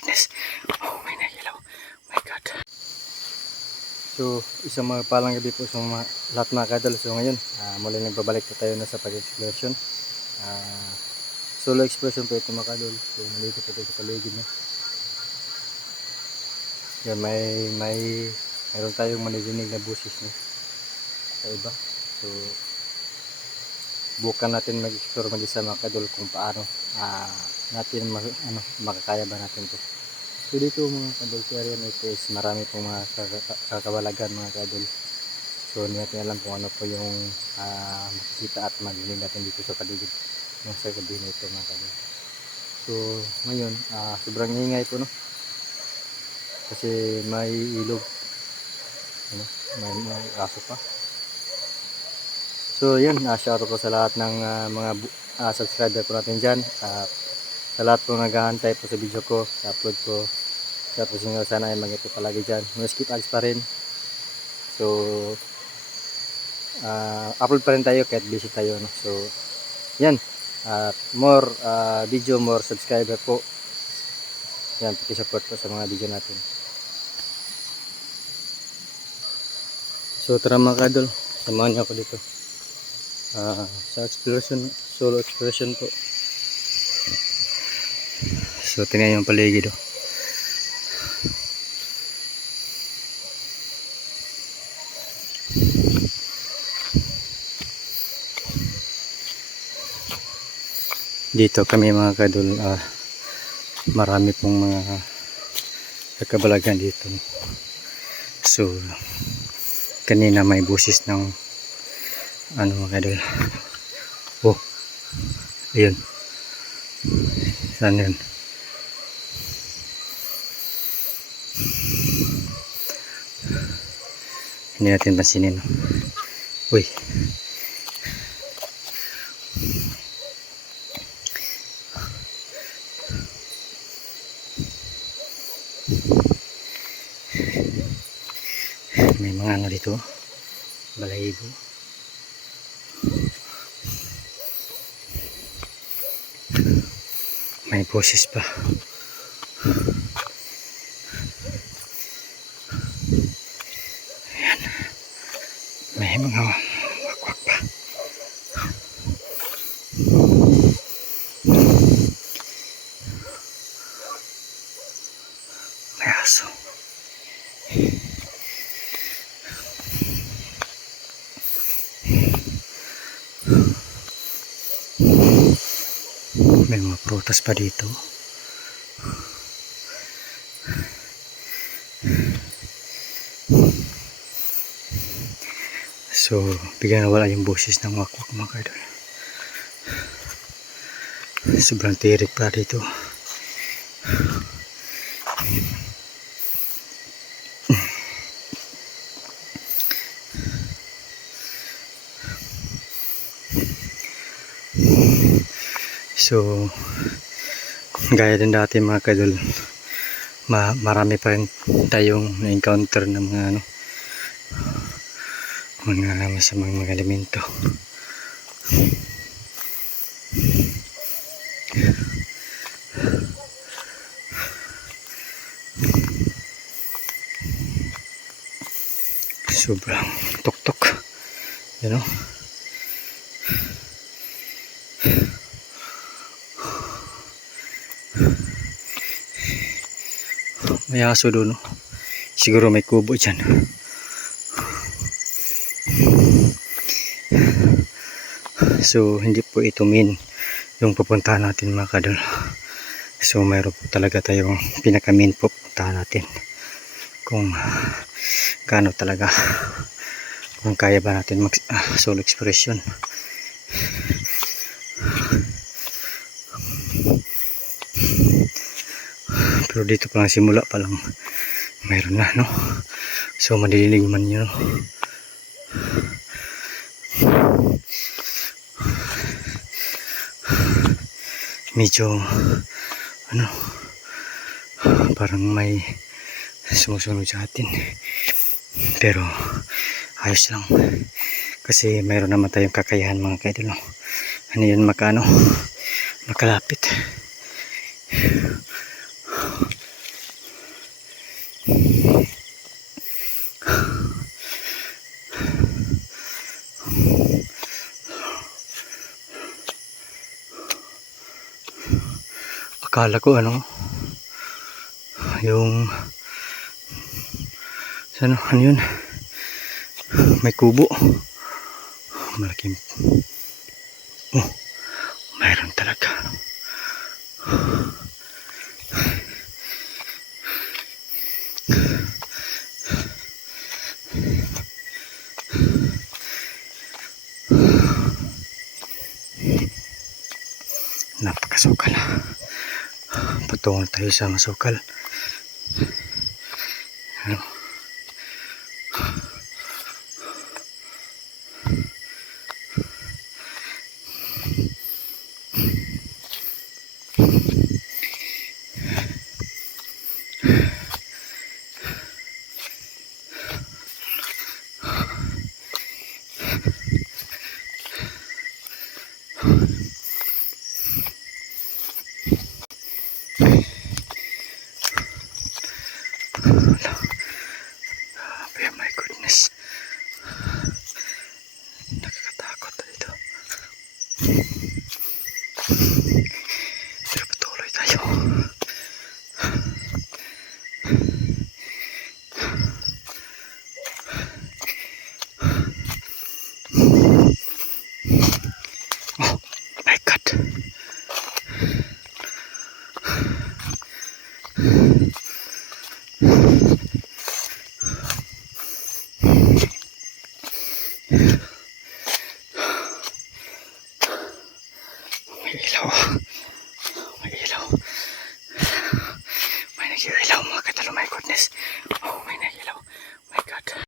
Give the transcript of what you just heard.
goodness. Oh, may nailaw. My God. So, isang mga palang gabi po sa lahat mga kadol. So, ngayon, muli nagbabalik po tayo na sa pag-exploration. Solo exploration po ito mga kadol. So, nalito po tayo sa paligid. No? Yan, mayroon tayong mandidinig na busis no? Sa iba. So, bukan natin mag-explore mag-isa mga kadol kung paano natin makakaya ba natin to. So dito mga kadol sa area nito is marami pong mga kakawalagan mga kadol. So hindi natin alam kung ano po yung makikita at marinig natin dito sa paligid ng sa gabi nito mga kadol. So ngayon sobrang ingay po no. Kasi may ilog. Ano, may aso pa. So yun, shoutout ko sa lahat ng mga subscriber ko natin dyan. Sa lahat po naghahantay po sa video ko, sa upload ko. Shoutout po sa inyo, sana ay mag-ito palagi dyan. No skip ads pa rin. So upload pa rin tayo kahit busy tayo. No? So yan, more video, more subscriber po. Yan, pakisupport po sa mga video natin. So tara mga kadol, samahan niyo ako dito. Sa exploration, solo exploration po. So tingnan yung paligid oh. Dito kami mga kadol, marami pong mga kakabalagan dito. So kanina may busis ng ano mga kadol. Oh, ayun. Saan yun? Hindi natin pansinin. Uy. May mga ano dito. Balahibo. May boses pa. Ayan. May mga wakwak pa. May aso. May mga prutas pa dito. So, bigyan na wala yung boses ng wakwak mga kadol. Sobrang tirik pa dito. So, gaya din dati mga kadol, marami pa rin tayong na-encounter ng mga masamang mga elemento. Sobrang tuktok, you know. May aso doon, no? Siguro may kubo dyan. So hindi po ito main yung pupuntahan natin mga kadol. So mayroon po talaga tayong pinaka main po pupuntahan natin. Kung gaano talaga, kung kaya ba natin mag solo exploration. Pero dito pa lang, simula pa lang mayroon na, no? So madidinig man nyo, no? Medyo ano, parang may sumusunod sa atin, pero ayos lang kasi mayroon naman tayong kakayahan mga kaidol. Ano yun, makalapit. Akala ko ano, yung ano yun, may kubo, malaking, oh, mayroon talaga. Napakasukal. Patungo tayo sa masukal. Ano? Oh my goodness. Nakakatakot dito. Pero patuloy tayo. Oh my God. Yeah.